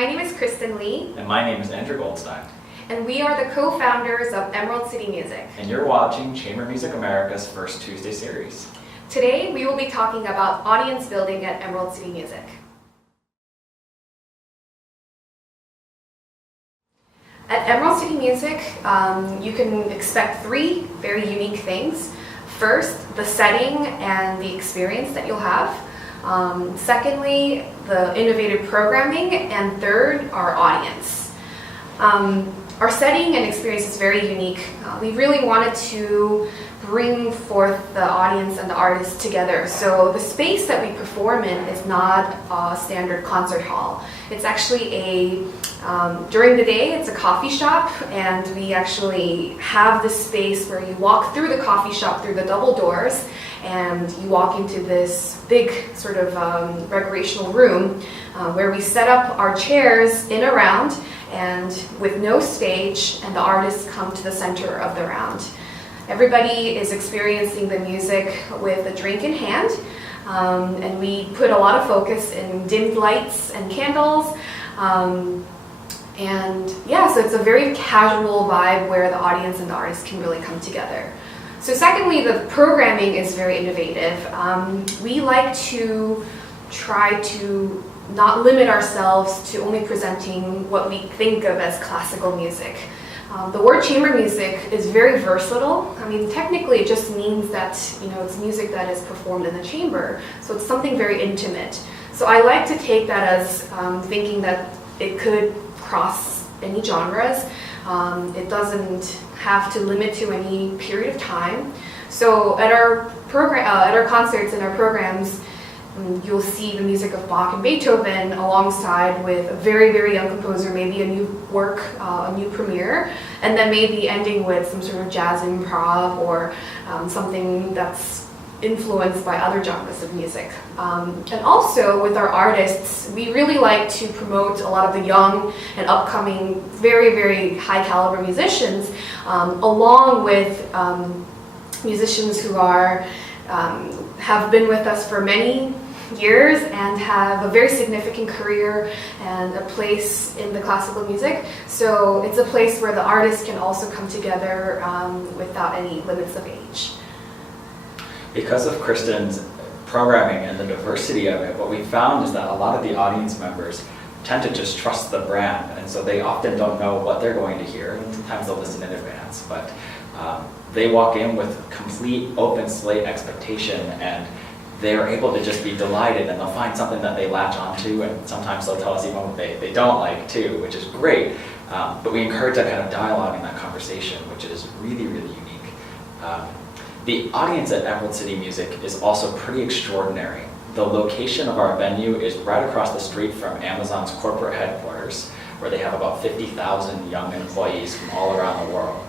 My name is Kristen Lee. And my name is Andrew Goldstein. And we are the co-founders of Emerald City Music. And you're watching Chamber Music America's First Tuesday series. Today, we will be talking about audience building at Emerald City Music. At Emerald City Music, you can expect three very unique things. First, the setting and the experience that you'll have. Secondly, the innovative programming. And third, our audience. Our setting and experience is very unique. We really wanted to bring forth the audience and the artists together. So the space that we perform in is not a standard concert hall. It's actually during the day, it's a coffee shop, and we actually have this space where you walk through the coffee shop through the double doors, and you walk into this big sort of recreational room where we set up our chairs in a round and with no stage, and the artists come to the center of the round. Everybody is experiencing the music with a drink in hand, and we put a lot of focus in dimmed lights and candles. And yeah, so it's a very casual vibe where the audience and the artists can really come together. So secondly, the programming is very innovative. We like to try to not limit ourselves to only presenting what we think of as classical music. The word chamber music is very versatile. I mean, technically it just means that, it's music that is performed in the chamber. So it's something very intimate. So I like to take that as thinking that it could cross any genres. It doesn't have to limit to any period of time. So at our concerts and our programs, you'll see the music of Bach and Beethoven alongside with a very, very young composer, maybe a new work, a new premiere, and then maybe ending with some sort of jazz improv or something that's influenced by other genres of music. And also with our artists, we really like to promote a lot of the young and upcoming, very, very high caliber musicians, along with musicians who have been with us for many years and have a very significant career and a place in the classical music. So it's a place where the artists can also come together without any limits of age. Because of Kristen's programming and the diversity of it, what we found is that a lot of the audience members tend to just trust the brand, and so they often don't know what they're going to hear, and sometimes they'll listen in advance, but they walk in with complete open slate expectation, and they're able to just be delighted, and they'll find something that they latch onto, and sometimes they'll tell us even what they don't like too, which is great. But we encourage that kind of dialogue and that conversation, which is really, really unique. The audience at Emerald City Music is also pretty extraordinary. The location of our venue is right across the street from Amazon's corporate headquarters, where they have about 50,000 young employees from all around the world.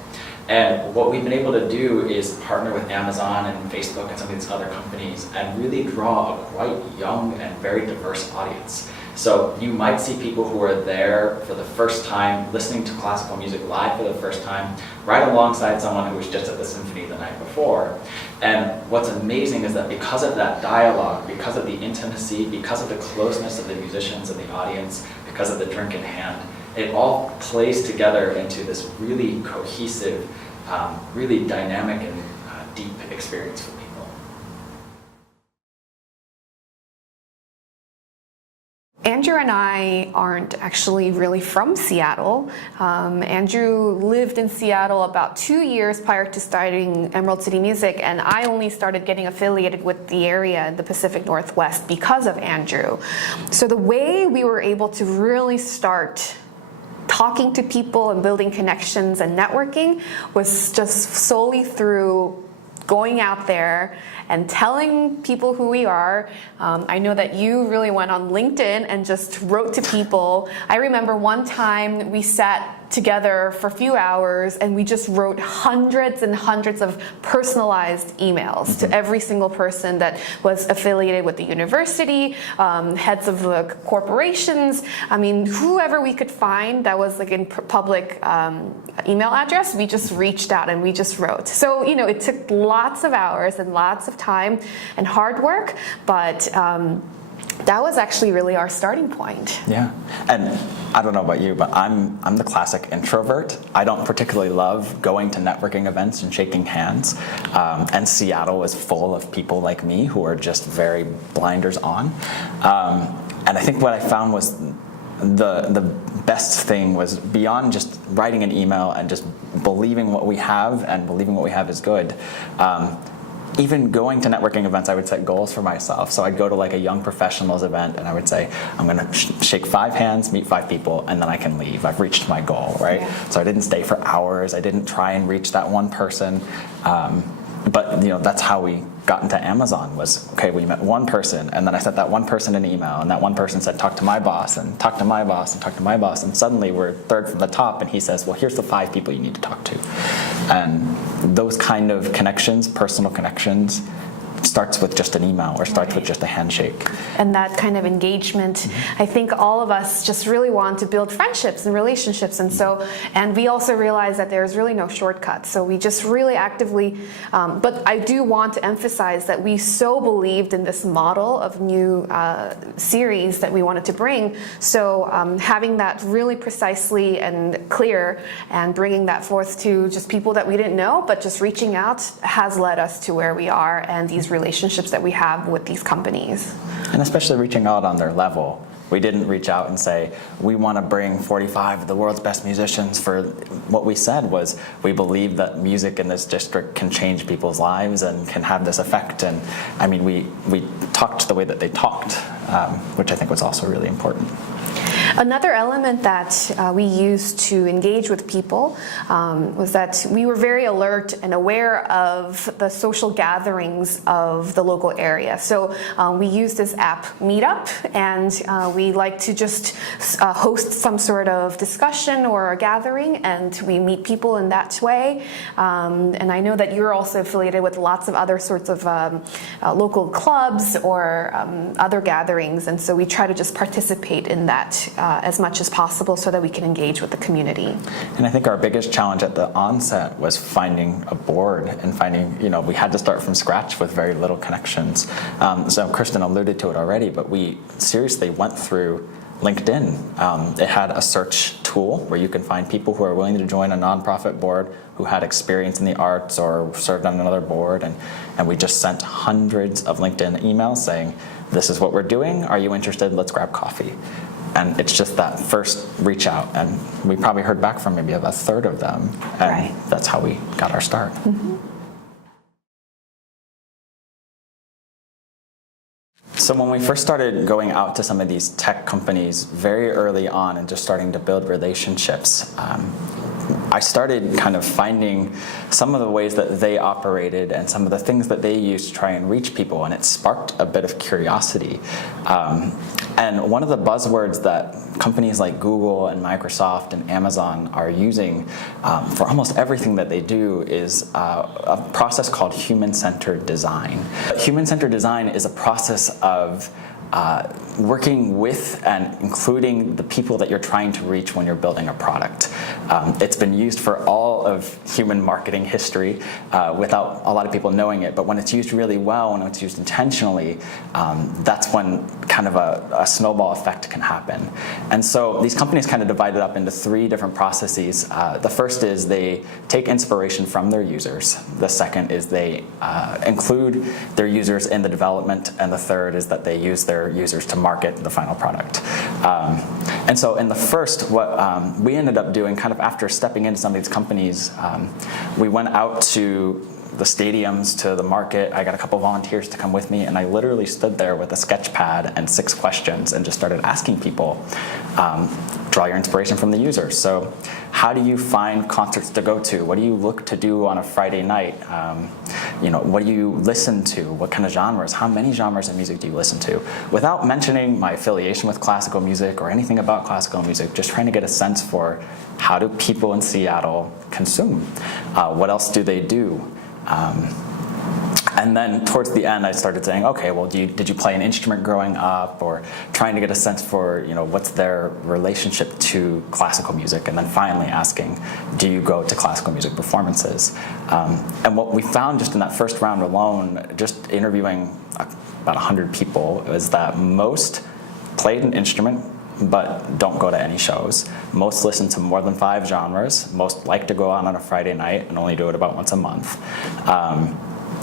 And what we've been able to do is partner with Amazon and Facebook and some of these other companies and really draw a quite young and very diverse audience. So you might see people who are there for the first time, listening to classical music live for the first time, right alongside someone who was just at the symphony the night before. And what's amazing is that because of that dialogue, because of the intimacy, because of the closeness of the musicians and the audience, because of the drink in hand, it all plays together into this really cohesive, really dynamic and deep experience for people. Andrew and I aren't actually really from Seattle. Andrew lived in Seattle about 2 years prior to starting Emerald City Music, and I only started getting affiliated with the area in the Pacific Northwest because of Andrew. So the way we were able to really start talking to people and building connections and networking was just solely through going out there and telling people who we are. I know that you really went on LinkedIn and just wrote to people. I remember one time we sat together for a few hours and we just wrote hundreds and hundreds of personalized emails to every single person that was affiliated with the university, heads of the corporations. I mean, whoever we could find that was like in public email address, we just reached out and we just wrote. So, it took lots of hours and lots of time and hard work, but that was actually really our starting point. Yeah, and I don't know about you, but I'm the classic introvert. I don't particularly love going to networking events and shaking hands. And Seattle is full of people like me who are just very blinders on. And I think what I found was the best thing was beyond just writing an email and just believing what we have and believing what we have is good. Even going to networking events, I would set goals for myself. So I'd go to like a young professionals event and I would say, I'm gonna shake 5 hands, meet 5 people, and then I can leave. I've reached my goal, right? Yeah. So I didn't stay for hours. I didn't try and reach that one person. But that's how we got into Amazon was, okay, we met one person, and then I sent that one person an email, and that one person said, talk to my boss, and talk to my boss, and talk to my boss, and suddenly we're third from the top, and he says, well, here's the 5 people you need to talk to. And those kind of connections, personal connections, starts with just an email or starts with just a handshake. And that kind of engagement, I think all of us just really want to build friendships and relationships, and we also realize that there's really no shortcut. So we just really actively, but I do want to emphasize that we so believed in this model of new series that we wanted to bring. So having that really precisely and clear and bringing that forth to just people that we didn't know, but just reaching out has led us to where we are and these relationships that we have with these companies. And especially reaching out on their level. We didn't reach out and say, we want to bring 45 of the world's best musicians. For what we said was, we believe that music in this district can change people's lives and can have this effect. And I mean, we talked the way that they talked, which I think was also really important. Another element that we used to engage with people was that we were very alert and aware of the social gatherings of the local area. So we used this app Meetup, and we like to just host some sort of discussion or a gathering, and we meet people in that way. And I know that you're also affiliated with lots of other sorts of local clubs or other gatherings, and so we try to just participate in that as much as possible so that we can engage with the community. And I think our biggest challenge at the onset was finding a board and finding, we had to start from scratch with very little connections. So Kristen alluded to it already, but we seriously went through LinkedIn. It had a search tool where you can find people who are willing to join a nonprofit board who had experience in the arts or served on another board, and we just sent hundreds of LinkedIn emails saying, this is what we're doing, are you interested, let's grab coffee. And it's just that first reach out, and we probably heard back from maybe about a third of them, and that's how we got our start. Mm-hmm. So when we first started going out to some of these tech companies very early on and just starting to build relationships, I started kind of finding some of the ways that they operated and some of the things that they used to try and reach people, and it sparked a bit of curiosity. And one of the buzzwords that companies like Google and Microsoft and Amazon are using for almost everything that they do is a process called human-centered design. Human-centered design is a process of working with and including the people that you're trying to reach when you're building a product. It's been used for all of human marketing history without a lot of people knowing it, but when it's used really well, when it's used intentionally, that's when kind of a snowball effect can happen. And so these companies kind of divide it up into 3 different processes. The first is they take inspiration from their users. The second is they include their users in the development, and the third is that they use their users to market the final product. And so in the first, what we ended up doing kind of after stepping into some of these companies, we went out to the stadiums, to the market. I got a couple volunteers to come with me, and I literally stood there with a sketch pad and 6 questions and just started asking people, draw your inspiration from the users. So how do you find concerts to go to? What do you look to do on a Friday night? What do you listen to? What kind of genres? How many genres of music do you listen to? Without mentioning my affiliation with classical music or anything about classical music, just trying to get a sense for how do people in Seattle consume? What else do they do? And then towards the end, I started saying, okay, well, did you play an instrument growing up, or trying to get a sense for, what's their relationship to classical music, and then finally asking, do you go to classical music performances? And what we found just in that first round alone, just interviewing about 100 people, is that most played an instrument, but don't go to any shows. Most listen to more than 5 genres. Most like to go out on a Friday night and only do it about once a month.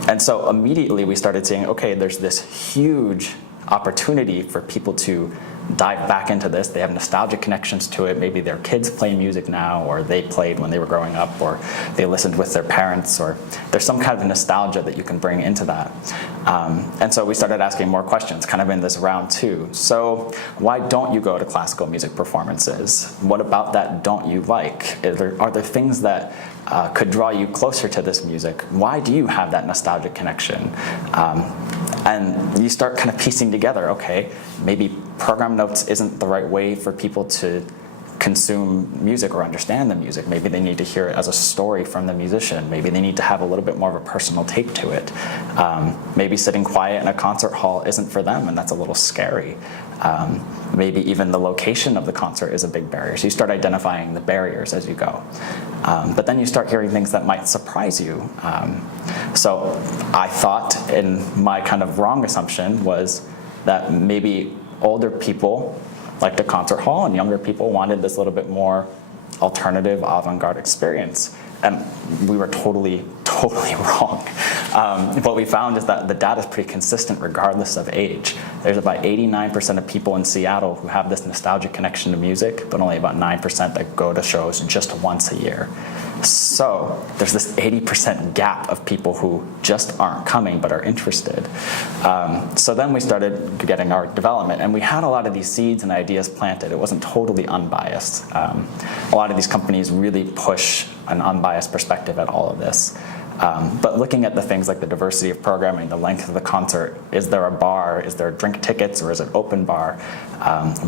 And so immediately we started seeing, okay, there's this huge opportunity for people to dive back into this. They have nostalgic connections to it. Maybe their kids play music now, or they played when they were growing up, or they listened with their parents, or there's some kind of nostalgia that you can bring into that. And so we started asking more questions, kind of in this round 2. So why don't you go to classical music performances? What about that don't you like? Are there things that could draw you closer to this music? Why do you have that nostalgic connection? And you start kind of piecing together, okay, maybe program notes isn't the right way for people to consume music or understand the music. Maybe they need to hear it as a story from the musician. Maybe they need to have a little bit more of a personal take to it. Maybe sitting quiet in a concert hall isn't for them, and that's a little scary. Maybe even the location of the concert is a big barrier. So you start identifying the barriers as you go. But then you start hearing things that might surprise you. So I thought, in my kind of wrong assumption, was that maybe older people liked a concert hall and younger people wanted this little bit more alternative, avant-garde experience. And we were totally wrong. What we found is that the data is pretty consistent regardless of age. There's about 89% of people in Seattle who have this nostalgic connection to music, but only about 9% that go to shows just once a year. So there's this 80% gap of people who just aren't coming but are interested. So then we started getting our development, and we had a lot of these seeds and ideas planted. It wasn't totally unbiased. A lot of these companies really push an unbiased perspective at all of this. But looking at the things like the diversity of programming, the length of the concert, is there a bar, is there drink tickets, or is it open bar?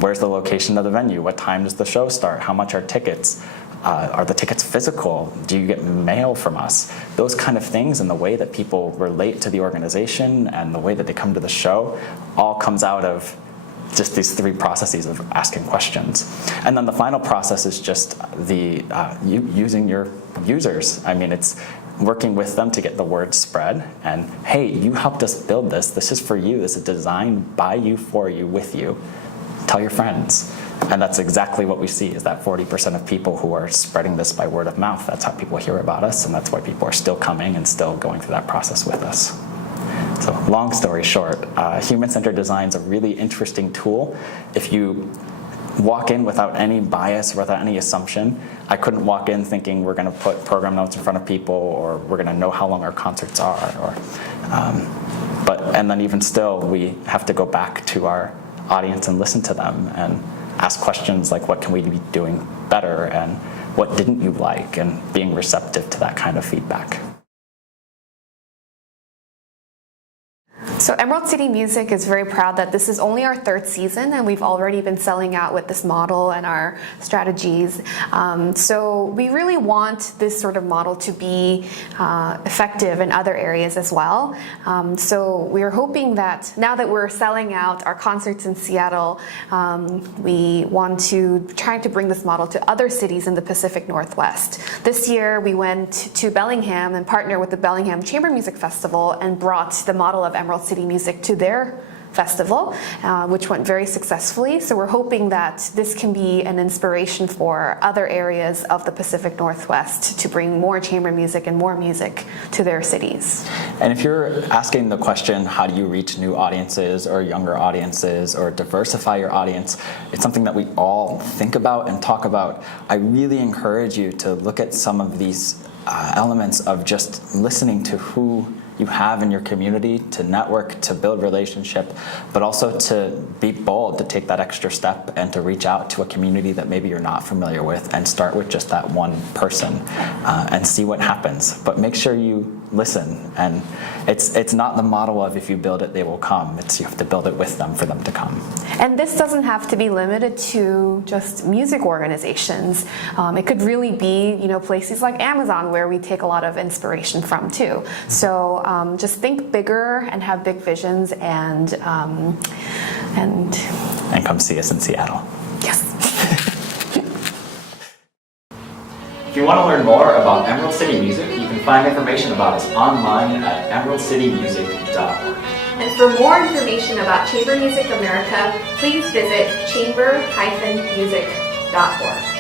Where's the location of the venue? What time does the show start? How much are tickets? Are the tickets physical? Do you get mail from us? Those kind of things, and the way that people relate to the organization and the way that they come to the show all comes out of just these 3 processes of asking questions. And then the final process is just the using your users. I mean, it's working with them to get the word spread, and hey, you helped us build this. This is for you. This is designed by you, for you, with you. Tell your friends. And that's exactly what we see, is that 40% of people who are spreading this by word of mouth. That's how people hear about us, and that's why people are still coming and still going through that process with us. So long story short, human-centered design is a really interesting tool. If you walk in without any bias, without any assumption, I couldn't walk in thinking we're going to put program notes in front of people, or we're going to know how long our concerts are. And then even still, we have to go back to our audience and listen to them and ask questions like, what can we be doing better, and what didn't you like, and being receptive to that kind of feedback. So Emerald City Music is very proud that this is only our 3rd season, and we've already been selling out with this model and our strategies. So we really want this sort of model to be effective in other areas as well. So we are hoping that now that we're selling out our concerts in Seattle, we want to try to bring this model to other cities in the Pacific Northwest. This year we went to Bellingham and partnered with the Bellingham Chamber Music Festival and brought the model of Emerald City Music to their festival, which went very successfully. So we're hoping that this can be an inspiration for other areas of the Pacific Northwest to bring more chamber music and more music to their cities. And if you're asking the question, how do you reach new audiences or younger audiences or diversify your audience, it's something that we all think about and talk about. I really encourage you to look at some of these elements of just listening to who you have in your community, to network, to build relationship, but also to be bold, to take that extra step and to reach out to a community that maybe you're not familiar with, and start with just that one person and see what happens. But make sure you listen, and it's not the model of if you build it, they will come. It's you have to build it with them for them to come. And this doesn't have to be limited to just music organizations. It could really be, places like Amazon, where we take a lot of inspiration from too. So just think bigger and have big visions, and come see us in Seattle. Yes. If you want to learn more about Emerald City Music, you can find information about us online at emeraldcitymusic.org. And for more information about Chamber Music America, please visit chamber-music.org.